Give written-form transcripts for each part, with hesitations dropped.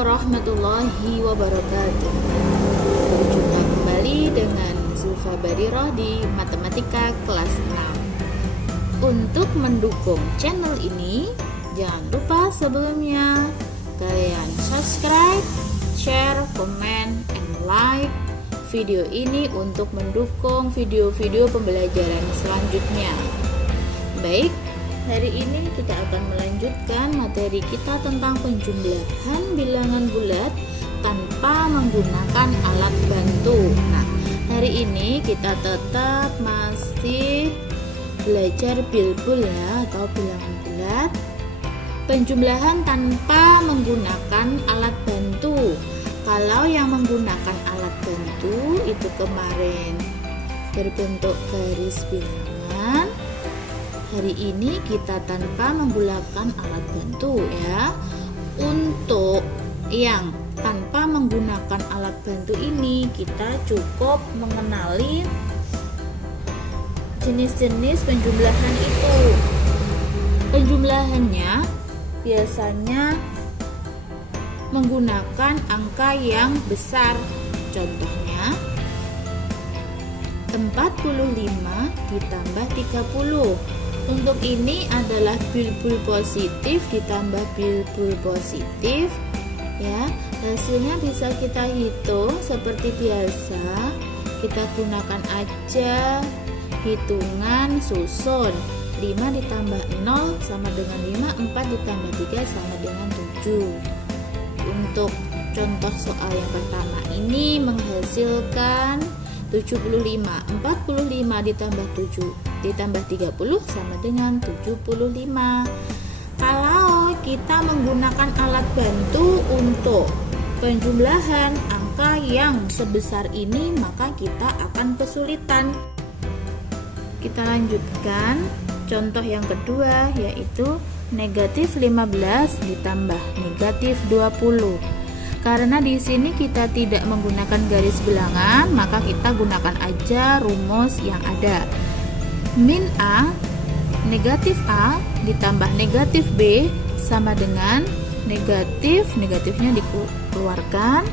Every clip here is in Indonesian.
warahmatullahi wabarakatuh. Berjumpa kembali dengan Zulfa Badiroh di Matematika kelas 6. Untuk mendukung channel ini, jangan lupa sebelumnya kalian subscribe, share, komen, and like video ini untuk mendukung video-video pembelajaran selanjutnya. Baik, hari ini kita akan melanjutkan materi kita tentang penjumlahan bilangan bulat tanpa menggunakan alat bantu. Nah, hari ini kita tetap masih belajar bilbul ya, atau bilangan bulat. Penjumlahan tanpa menggunakan alat bantu. Kalau yang menggunakan alat bantu itu kemarin berbentuk garis bilangan. Hari ini kita tanpa menggunakan alat bantu ya. Untuk yang tanpa menggunakan alat bantu ini, kita cukup mengenali jenis-jenis penjumlahan itu. Penjumlahannya biasanya menggunakan angka yang besar. Contohnya 45 ditambah 30. Untuk ini adalah bilbul positif ditambah bilbul positif ya. Hasilnya bisa kita hitung seperti biasa. Kita gunakan aja hitungan susun. 5 ditambah 0 sama dengan 5, 4 ditambah 3 sama dengan 7. Untuk contoh soal yang pertama ini menghasilkan 75. 45 ditambah 7 ditambah 30 sama dengan 75. Kalau kita menggunakan alat bantu untuk penjumlahan angka yang sebesar ini, maka kita akan kesulitan. Kita lanjutkan contoh yang kedua, yaitu negatif 15 ditambah negatif 20. Karena di sini kita tidak menggunakan garis bilangan, maka kita gunakan aja rumus yang ada. Min A, negatif A ditambah negatif B sama dengan negatifnya dikeluarkan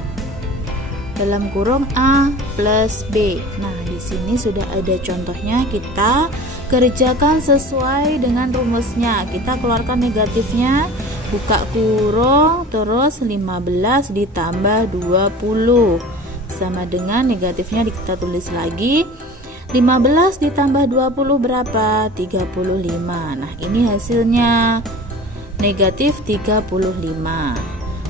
dalam kurung A plus B. Nah, di sini sudah ada contohnya, kita kerjakan sesuai dengan rumusnya. Kita keluarkan negatifnya, buka kurung, terus 15 ditambah 20 sama dengan negatifnya kita tulis lagi. 15 ditambah 20 berapa? 35. Nah, ini hasilnya negatif 35.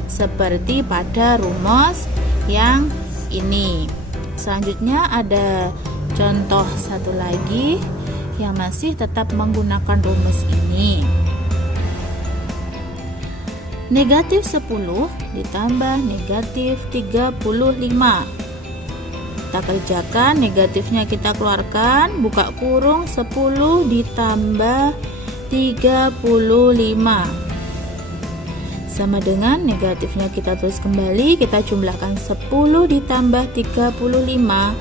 Seperti pada rumus yang ini. Selanjutnya ada contoh satu lagi yang masih tetap menggunakan rumus ini. Negatif 10 ditambah negatif 35. Kita kerjakan, negatifnya kita keluarkan, buka kurung, 10 ditambah 35 sama dengan negatifnya kita tulis kembali, kita jumlahkan 10 ditambah 35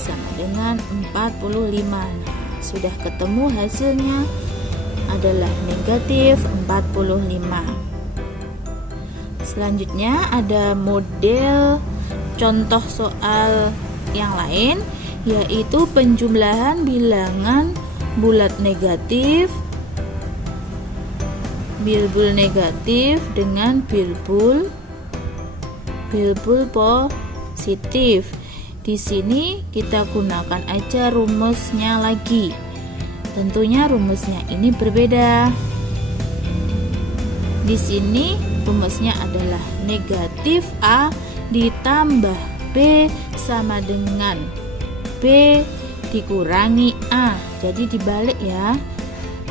sama dengan 45. Nah, sudah ketemu hasilnya adalah negatif 45. Selanjutnya ada model contoh soal yang lain, yaitu penjumlahan bilangan bulat negatif, bilbul negatif dengan bilbul positif. Di sini kita gunakan aja rumusnya lagi. Tentunya rumusnya ini berbeda. Di sini rumusnya adalah negatif A ditambah B sama dengan B dikurangi A. Jadi dibalik ya.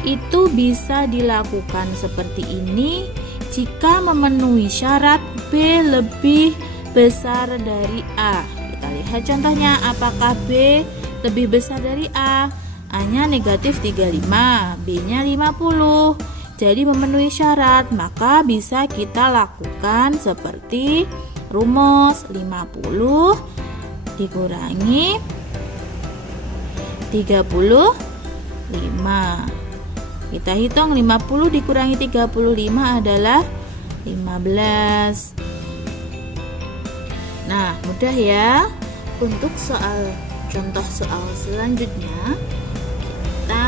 Itu bisa dilakukan seperti ini jika memenuhi syarat B lebih besar dari A. Kita lihat contohnya, apakah B lebih besar dari A? A-nya negatif 35, B-nya 50. Jadi memenuhi syarat, maka bisa kita lakukan seperti rumus 50 dikurangi 35. Kita hitung 50 dikurangi 35 adalah 15. Nah, mudah ya. Untuk contoh soal selanjutnya, kita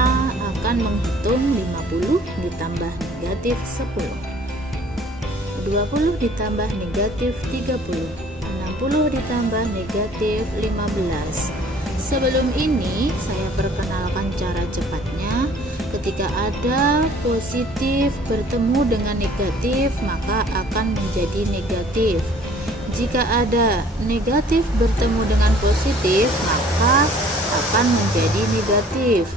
akan menghitung 50 ditambah negatif 10, 20 ditambah negatif 30, 60 ditambah negatif 15. Sebelum ini saya perkenalkan cara cepatnya. Ketika ada positif bertemu dengan negatif, maka akan menjadi negatif. Jika ada negatif bertemu dengan positif, maka akan menjadi negatif.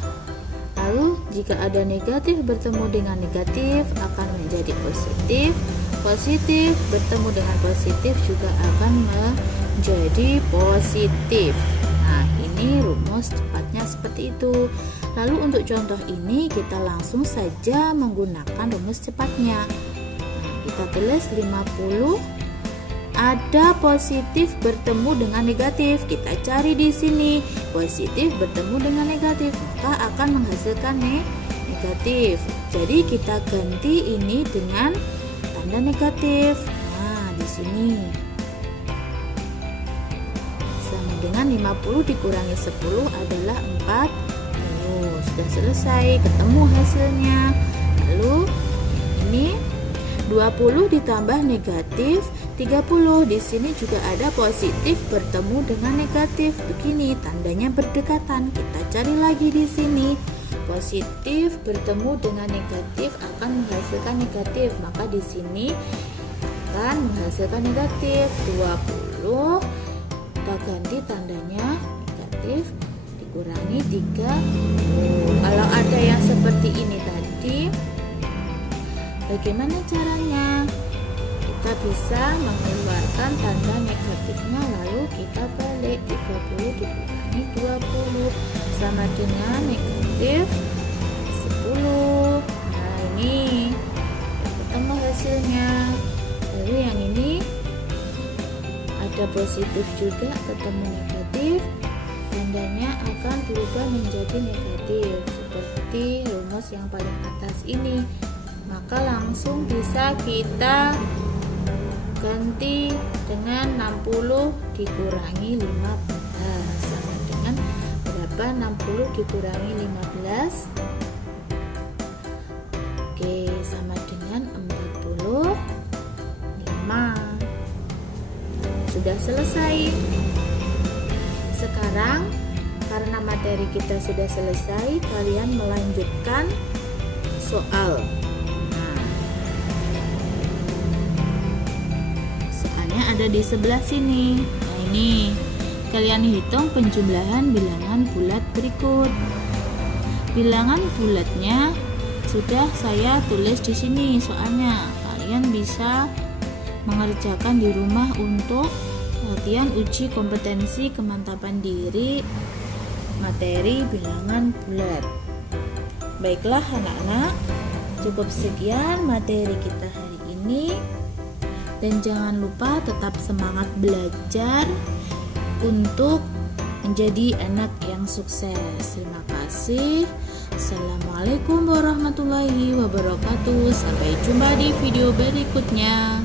Lalu jika ada negatif bertemu dengan negatif, akan menjadi positif. Positif bertemu dengan positif juga akan menjadi positif. Nah, ini rumus cepatnya seperti itu. Lalu untuk contoh ini kita langsung saja menggunakan rumus cepatnya. Nah, kita tulis 50 ada positif bertemu dengan negatif. Kita cari di sini positif bertemu dengan negatif, maka akan menghasilkan negatif. Jadi kita ganti ini dengan tanda negatif. Nah, di sini sama dengan 50 dikurangi 10 adalah 40. Sudah selesai, ketemu hasilnya. Lalu ini 20 ditambah negatif 30. Di sini juga ada positif bertemu dengan negatif. Begini tandanya berdekatan. Kita cari lagi di sini. Positif bertemu dengan negatif akan menghasilkan negatif. Maka di sini akan menghasilkan negatif 20. Kita ganti tandanya negatif dikurangi 30. Kalau ada yang seperti ini tadi, bagaimana caranya? Kita bisa mengeluarkan tanda negatifnya, lalu kita balik 30 dikurangi 20 sama dengan negatif 10. Nah, ini ketemu hasilnya. Lalu yang ini ada positif juga ketemu negatif, tandanya akan berubah menjadi negatif seperti rumus yang paling atas ini. Maka langsung bisa kita ganti dengan 60 dikurangi 15 sama dengan berapa? 60 dikurangi 15, oke, sama dengan 45. Sudah selesai. Sekarang karena materi kita sudah selesai, kalian melanjutkan soal. Ada di sebelah sini. Nah, ini kalian hitung penjumlahan bilangan bulat berikut. Bilangan bulatnya sudah saya tulis di sini soalnya. Kalian bisa mengerjakan di rumah untuk latihan uji kompetensi kemantapan diri materi bilangan bulat. Baiklah anak-anak, cukup sekian materi kita hari ini. Dan jangan lupa tetap semangat belajar untuk menjadi anak yang sukses. Terima kasih. Assalamualaikum warahmatullahi wabarakatuh. Sampai jumpa di video berikutnya.